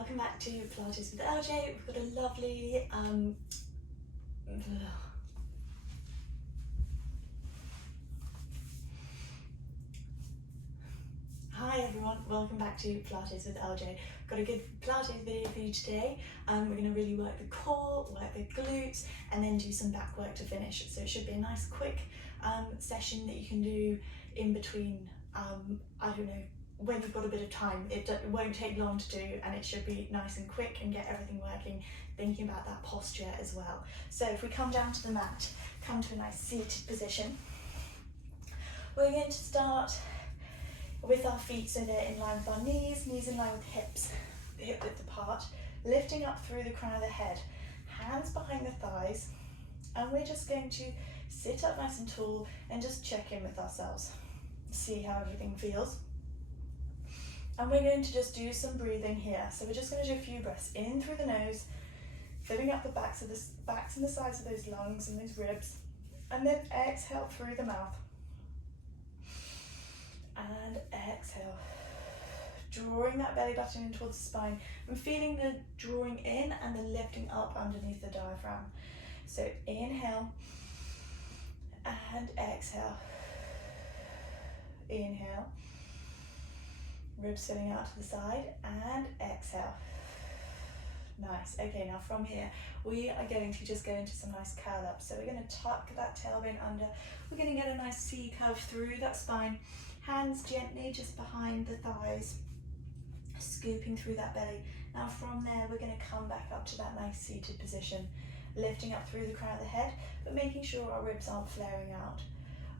welcome back to Pilates with LJ. We've got a lovely Hi everyone, welcome back to Pilates with LJ. Got a good Pilates video for you today. We're going to really work the core, work the glutes, and then do some back work to finish. So it should be a nice quick session that you can do in between, I don't know, when you've got a bit of time. It won't take long to do, and it should be nice and quick and get everything working, thinking about that posture as well. So if we come down to the mat, come to a nice seated position, we're going to start with our feet so they're in line with our knees in line with hips, hip width apart, lifting up through the crown of the head, hands behind the thighs, and we're just going to sit up nice and tall and just check in with ourselves, see how everything feels. And we're going to just do some breathing here. So we're just going to do a few breaths in through the nose, filling up the backs and the sides of those lungs and those ribs, and then exhale through the mouth. And exhale, drawing that belly button in towards the spine and feeling the drawing in and the lifting up underneath the diaphragm. So inhale and exhale. Inhale, ribs filling out to the side, and exhale. Nice. Okay, now from here we are going to just go into some nice curl ups. So we're going to tuck that tailbone under. We're going to get a nice C curve through that spine. Hands gently just behind the thighs, scooping through that belly. Now from there we're going to come back up to that nice seated position, lifting up through the crown of the head, but making sure our ribs aren't flaring out.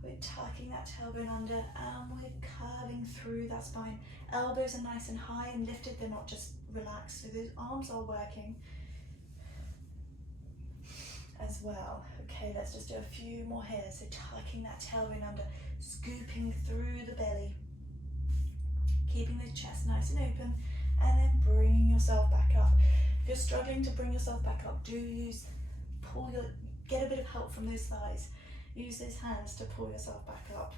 We're tucking that tailbone under and we're curving through that spine. Elbows are nice and high and lifted, they're not just relaxed, so those arms are working as well. Okay, let's just do a few more here. So tucking that tailbone under, scooping through the belly, keeping the chest nice and open, and then bringing yourself back up. If you're struggling to bring yourself back up, get a bit of help from those thighs. Use those hands to pull yourself back up.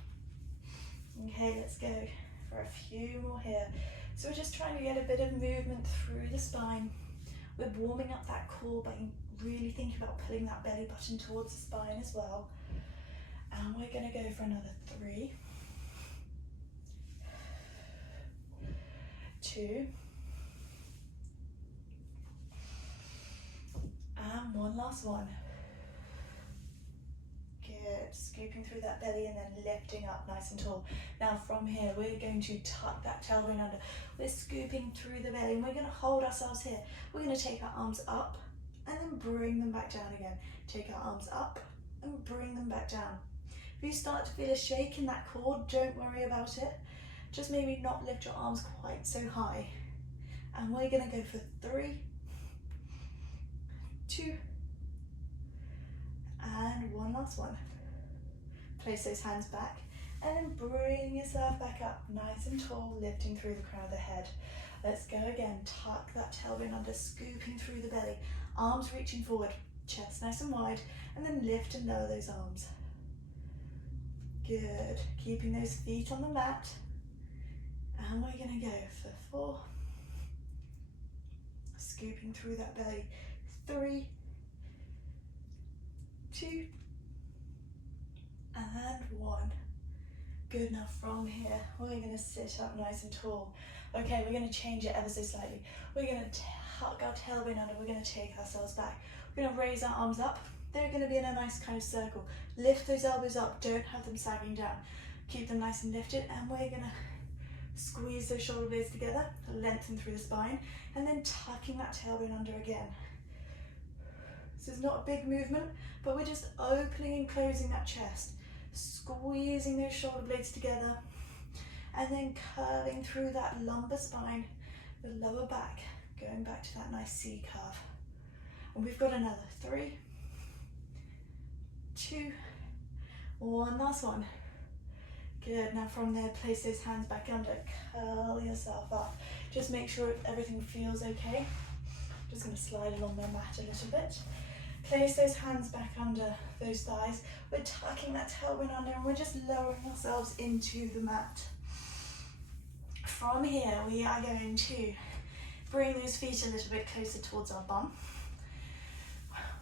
Okay, let's go for a few more here. So we're just trying to get a bit of movement through the spine. We're warming up that core by really thinking about pulling that belly button towards the spine as well. And we're going to go for another 3, 2, and one last one. Good, scooping through that belly and then lifting up nice and tall. Now from here we're going to tuck that tailbone under. We're scooping through the belly and we're going to hold ourselves here. We're going to take our arms up and then bring them back down again. Take our arms up and bring them back down. If you start to feel a shake in that core, don't worry about it. Just maybe not lift your arms quite so high. And we're going to go for 3, 2, and one last one. Place those hands back and then bring yourself back up nice and tall, lifting through the crown of the head. Let's go again. Tuck that tailbone under, scooping through the belly, arms reaching forward, chest nice and wide, and then lift and lower those arms. Good. Keeping those feet on the mat. And we're going to go for 4, scooping through that belly, 3, 2, and 1. Good. Now from here we're going to sit up nice and tall. Okay, we're going to change it ever so slightly. We're going to tuck our tailbone under. We're going to take ourselves back. We're going to raise our arms up. They're going to be in a nice kind of circle. Lift those elbows up, don't have them sagging down. Keep them nice and lifted, and we're going to squeeze those shoulder blades together, lengthen through the spine, and then tucking that tailbone under again. This is not a big movement, but we're just opening and closing that chest, squeezing those shoulder blades together, and then curving through that lumbar spine, the lower back, going back to that nice C curve. And we've got another 3, 2, 1, last one. Good. Now from there, place those hands back under, curl yourself up. Just make sure everything feels okay. Just going to slide along my mat a little bit. Place those hands back under those thighs. We're tucking that tailbone under and we're just lowering ourselves into the mat. From here, we are going to bring those feet a little bit closer towards our bum.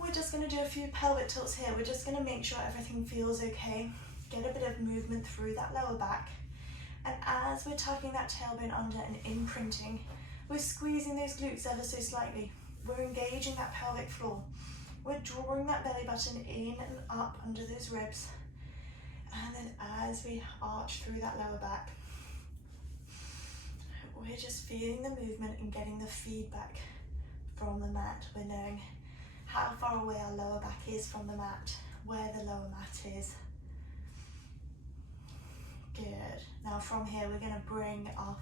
We're just going to do a few pelvic tilts here. We're just going to make sure everything feels okay. Get a bit of movement through that lower back. And as we're tucking that tailbone under and imprinting, we're squeezing those glutes ever so slightly. We're engaging that pelvic floor. We're drawing that belly button in and up under those ribs. And then as we arch through that lower back, we're just feeling the movement and getting the feedback from the mat. We're knowing how far away our lower back is from the mat, where the lower mat is. Good. Now from here, we're going to bring our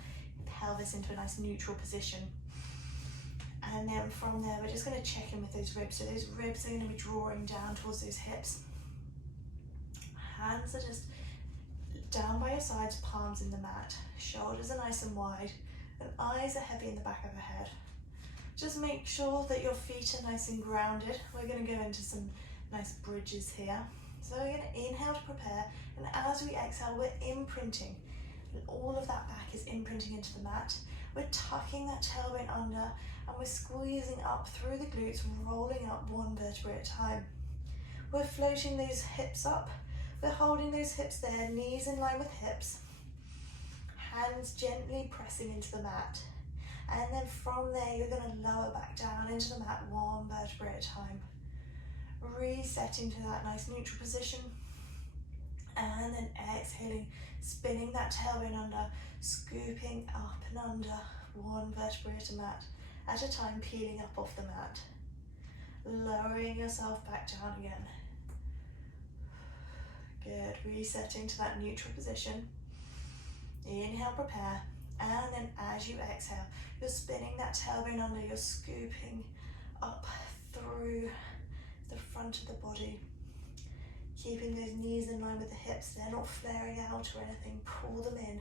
pelvis into a nice neutral position. And then from there, we're just going to check in with those ribs. So those ribs are going to be drawing down towards those hips. Hands are just down by your sides, palms in the mat. Shoulders are nice and wide, and eyes are heavy in the back of the head. Just make sure that your feet are nice and grounded. We're going to go into some nice bridges here. So we're going to inhale to prepare, and as we exhale, we're imprinting. And all of that back is imprinting into the mat. We're tucking that tailbone under, and we're squeezing up through the glutes, rolling up one vertebrae at a time. We're floating those hips up. We're holding those hips there, knees in line with hips. Hands gently pressing into the mat. And then from there, you're going to lower back down into the mat one vertebrae at a time. Resetting to that nice neutral position. And then exhaling, spinning that tailbone under, scooping up and under, one vertebrae at a time, peeling up off the mat. Lowering yourself back down again. Good, resetting to that neutral position. Inhale, prepare, and then as you exhale, you're spinning that tailbone under, you're scooping up through the front of the body. Keeping those knees in line with the hips, they're not flaring out or anything, pull them in.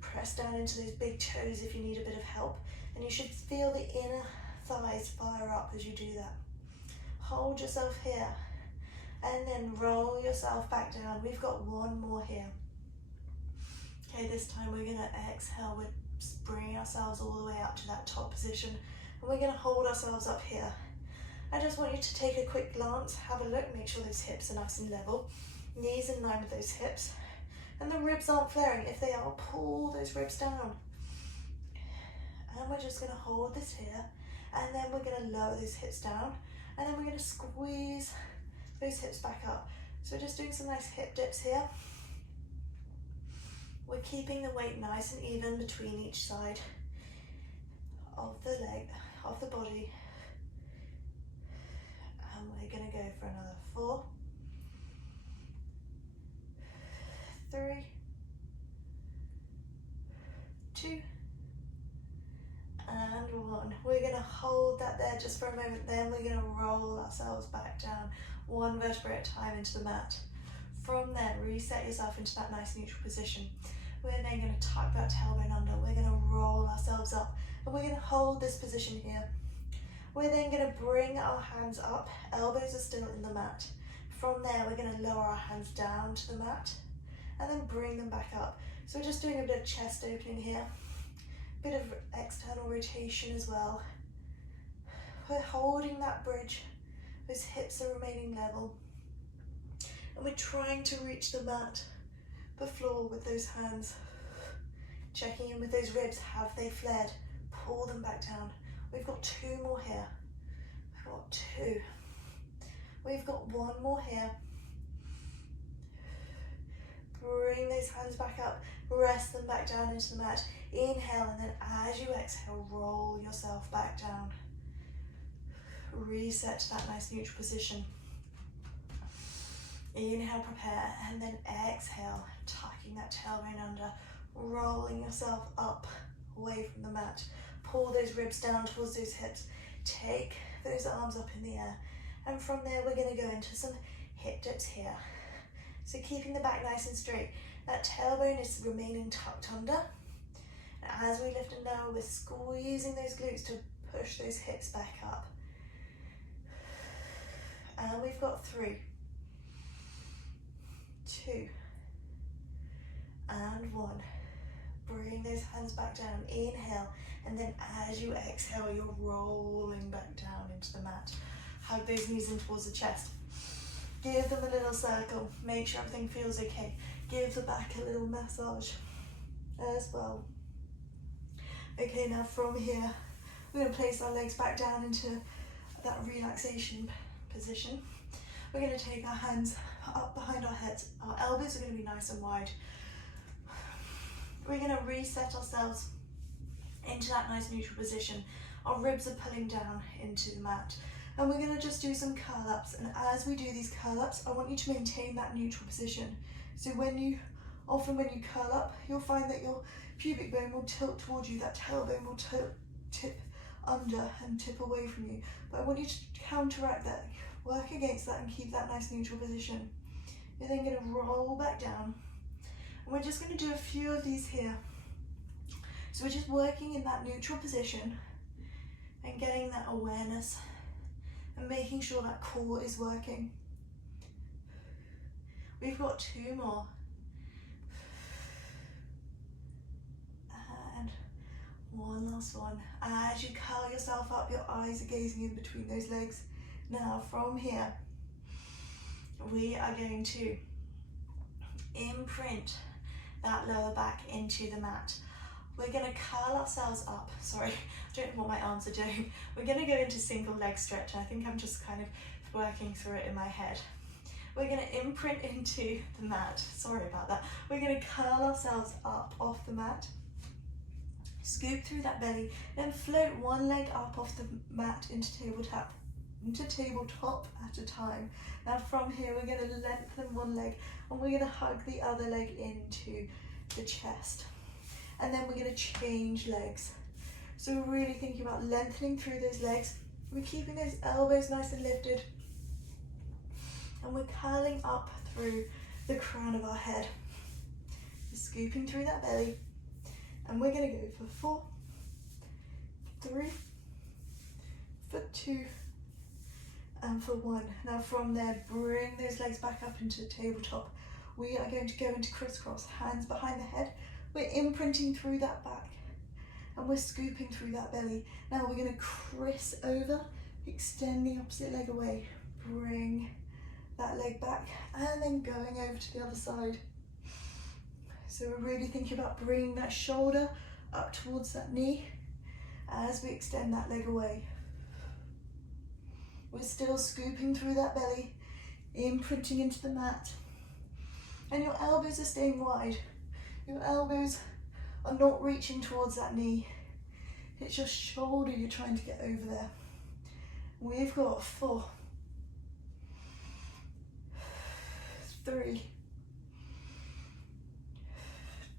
Press down into those big toes if you need a bit of help, and you should feel the inner thighs fire up as you do that. Hold yourself here, and then roll yourself back down. We've got one more here. Okay, this time we're going to exhale, we're bringing ourselves all the way up to that top position, and we're going to hold ourselves up here. I just want you to take a quick glance, have a look, make sure those hips are nice and level, knees in line with those hips, and the ribs aren't flaring. If they are, pull those ribs down. And we're just going to hold this here, and then we're going to lower those hips down, and then we're going to squeeze those hips back up. So we're just doing some nice hip dips here. We're keeping the weight nice and even between each side of the leg, of the body. And we're going to go for another 4, 3, 2, and 1. We're going to hold that there just for a moment, then we're going to roll ourselves back down, one vertebrae at a time into the mat. From there, reset yourself into that nice neutral position. We're then going to tuck that tailbone under, we're going to roll ourselves up, and we're going to hold this position here. We're then going to bring our hands up, elbows are still in the mat. From there, we're going to lower our hands down to the mat, and then bring them back up. So we're just doing a bit of chest opening here, a bit of external rotation as well. We're holding that bridge, those hips are remaining level, and we're trying to reach the mat, the floor with those hands. Checking in with those ribs, have they flared? Pull them back down. We've got 2 more here. We've got 2. We've got 1 more here. Bring those hands back up, rest them back down into the mat. Inhale, and then as you exhale, roll yourself back down. Reset to that nice neutral position. Inhale, prepare, and then exhale, tucking that tailbone under, rolling yourself up, away from the mat. Pull those ribs down towards those hips. Take those arms up in the air. And from there, we're going to go into some hip dips here. So keeping the back nice and straight. That tailbone is remaining tucked under. And as we lift and lower, we're squeezing those glutes to push those hips back up. And we've got 3, 2, and 1. Bring those hands back down. Inhale, and then as you exhale, you're rolling back down into the mat. Hug those knees in towards the chest. Give them a little circle. Make sure everything feels okay. Give the back a little massage as well. Okay, now from here, we're going to place our legs back down into that relaxation position. We're going to take our hands up behind our heads. Our elbows are going to be nice and wide. We're going to reset ourselves into that nice neutral position. Our ribs are pulling down into the mat. And we're going to just do some curl-ups. And as we do these curl-ups, I want you to maintain that neutral position. So often when you curl up, you'll find that your pubic bone will tilt towards you, that tailbone will tip under and tip away from you. But I want you to counteract that, work against that and keep that nice neutral position. You're then going to roll back down. And we're just going to do a few of these here. So we're just working in that neutral position and getting that awareness and making sure that core is working. We've got 2 more. And one last one. As you curl yourself up, your eyes are gazing in between those legs. Now from here, we are going to imprint that lower back into the mat. We're going to curl ourselves up. Sorry, I don't know what my arms are doing. We're going to go into single leg stretch. I think I'm just kind of working through it in my head. We're going to imprint into the mat. Sorry about that. We're going to curl ourselves up off the mat. Scoop through that belly, then float one leg up off the mat into tabletop at a time. Now from here, we're going to lengthen one leg and we're going to hug the other leg into the chest. And then we're going to change legs. So we're really thinking about lengthening through those legs. We're keeping those elbows nice and lifted. And we're curling up through the crown of our head. We're scooping through that belly. And we're going to go for 4, 3, for 2, and for 1. Now from there, bring those legs back up into the tabletop. We are going to go into crisscross, hands behind the head. We're imprinting through that back and we're scooping through that belly. Now we're going to criss over, extend the opposite leg away, bring that leg back and then going over to the other side. So we're really thinking about bringing that shoulder up towards that knee as we extend that leg away. We're still scooping through that belly, imprinting into the mat. And your elbows are staying wide. Your elbows are not reaching towards that knee. It's your shoulder you're trying to get over there. We've got 4, 3,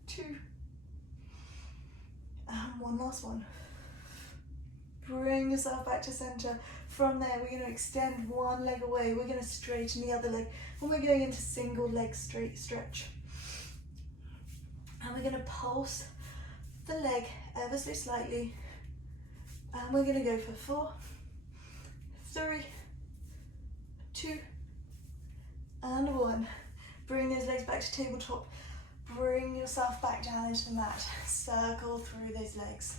2, and one last one. Bring yourself back to center. From there, we're going to extend one leg away. We're going to straighten the other leg. And we're going into single leg straight stretch. And we're going to pulse the leg ever so slightly. And we're going to go for 4, 3, 2, and 1. Bring those legs back to tabletop. Bring yourself back down into the mat. Circle through those legs.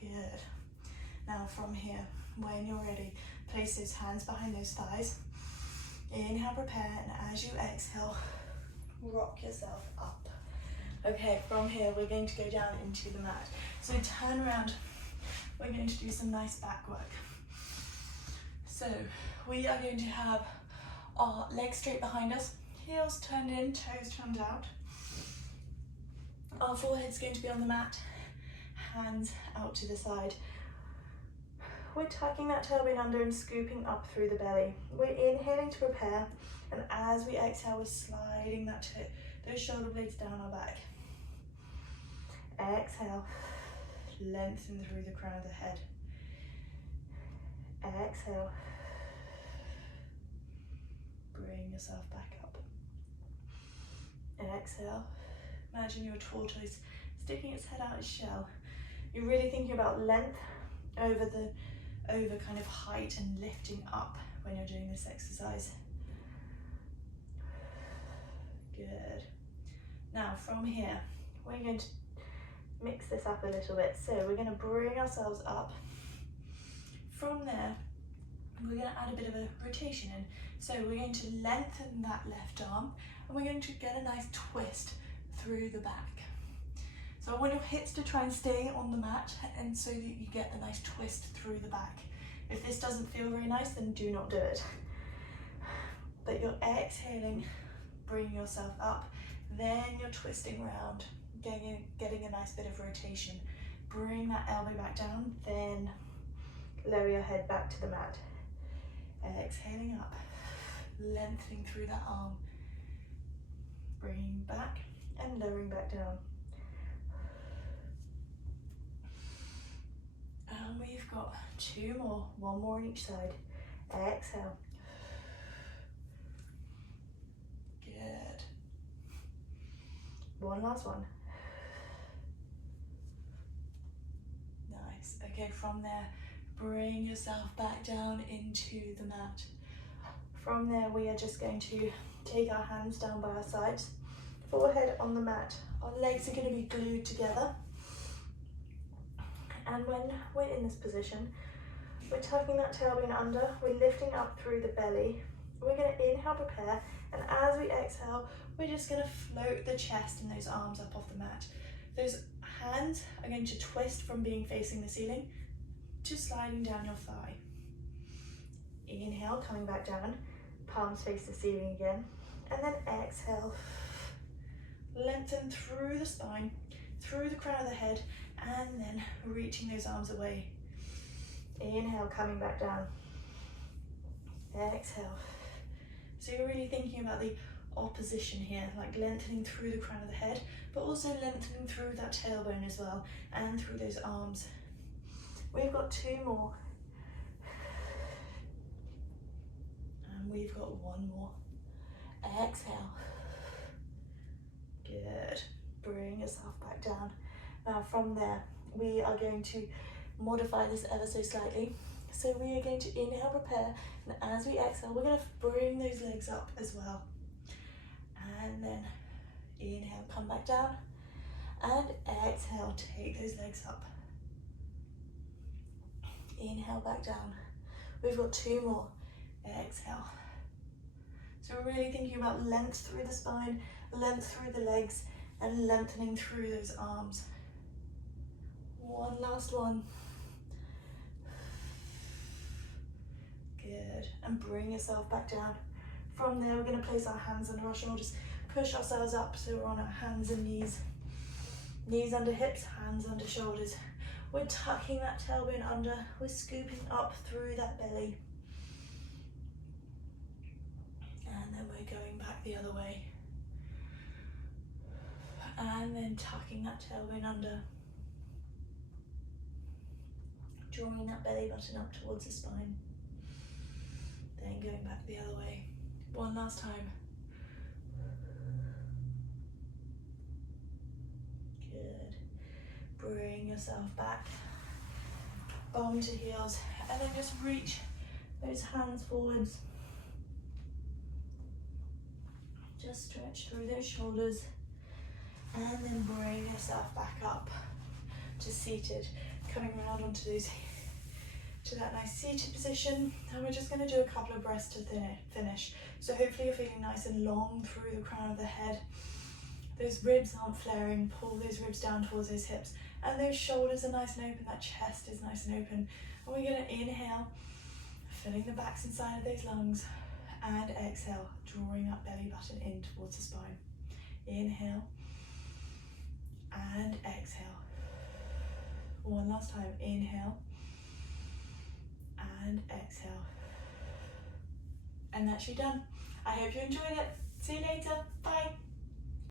Good. Now from here, when you're ready, place those hands behind those thighs. Inhale, prepare, and as you exhale, rock yourself up. Okay, from here, we're going to go down into the mat. So turn around. We're going to do some nice back work. So we are going to have our legs straight behind us, heels turned in, toes turned out. Our forehead's going to be on the mat, hands out to the side. We're tucking that tailbone under and scooping up through the belly. We're inhaling to prepare, and as we exhale, we're sliding those shoulder blades down our back. Exhale, lengthen through the crown of the head. Exhale, bring yourself back up. Exhale, imagine your tortoise sticking its head out its shell. You're really thinking about length over kind of height and lifting up when you're doing this exercise. Good. Now from here, we're going to mix this up a little bit. So we're going to bring ourselves up. From there, we're going to add a bit of a rotation in. So we're going to lengthen that left arm and we're going to get a nice twist through the back. So I want your hips to try and stay on the mat and so that you get the nice twist through the back. If this doesn't feel very nice, then do not do it. But you're exhaling, bringing yourself up, then you're twisting round, getting a nice bit of rotation. Bring that elbow back down, then lower your head back to the mat. Exhaling up, lengthening through that arm, bringing back and lowering back down. And we've got 2 more, 1 more on each side. Exhale. Good. 1 last one. Nice. Okay, from there, bring yourself back down into the mat. From there, we are just going to take our hands down by our sides, forehead on the mat. Our legs are going to be glued together. And when we're in this position, we're tucking that tailbone under, we're lifting up through the belly. We're going to inhale, prepare, and as we exhale, we're just going to float the chest and those arms up off the mat. Those hands are going to twist from being facing the ceiling to sliding down your thigh. Inhale, coming back down, palms face the ceiling again, and then exhale. Lengthen through the spine, through the crown of the head, and then reaching those arms away. Inhale, coming back down. Exhale. So you're really thinking about the opposition here, like lengthening through the crown of the head, but also lengthening through that tailbone as well, and through those arms. We've got 2 more. And we've got 1 more. Exhale. Good. Bring yourself back down. Now from there, we are going to modify this ever so slightly. So we are going to inhale, prepare, and as we exhale, we're going to bring those legs up as well. And then inhale, come back down, and exhale, take those legs up. Inhale, back down. We've got 2 more. Exhale. So we're really thinking about length through the spine, length through the legs, and lengthening through those arms. 1 last one. Good. And bring yourself back down. From there, we're going to place our hands under our shoulders, push ourselves up so we're on our hands and knees. Knees under hips, hands under shoulders. We're tucking that tailbone under, we're scooping up through that belly. And then we're going back the other way. And then tucking that tailbone under. Drawing that belly button up towards the spine. Then going back the other way. 1 last time. Good. Bring yourself back. Bum to heels. And then just reach those hands forwards. Just stretch through those shoulders. And then bring yourself back up to seated. Coming around onto those, to that nice seated position, and we're just going to do a couple of breaths to finish. So hopefully you're feeling nice and long through the crown of the head. Those ribs aren't flaring, pull those ribs down towards those hips, and those shoulders are nice and open, that chest is nice and open. And we're going to inhale, filling the backs inside of those lungs, and exhale, drawing that belly button in towards the spine. Inhale, and exhale. 1 last time, inhale and exhale. And that's you done. I hope you enjoyed it. See you later. Bye.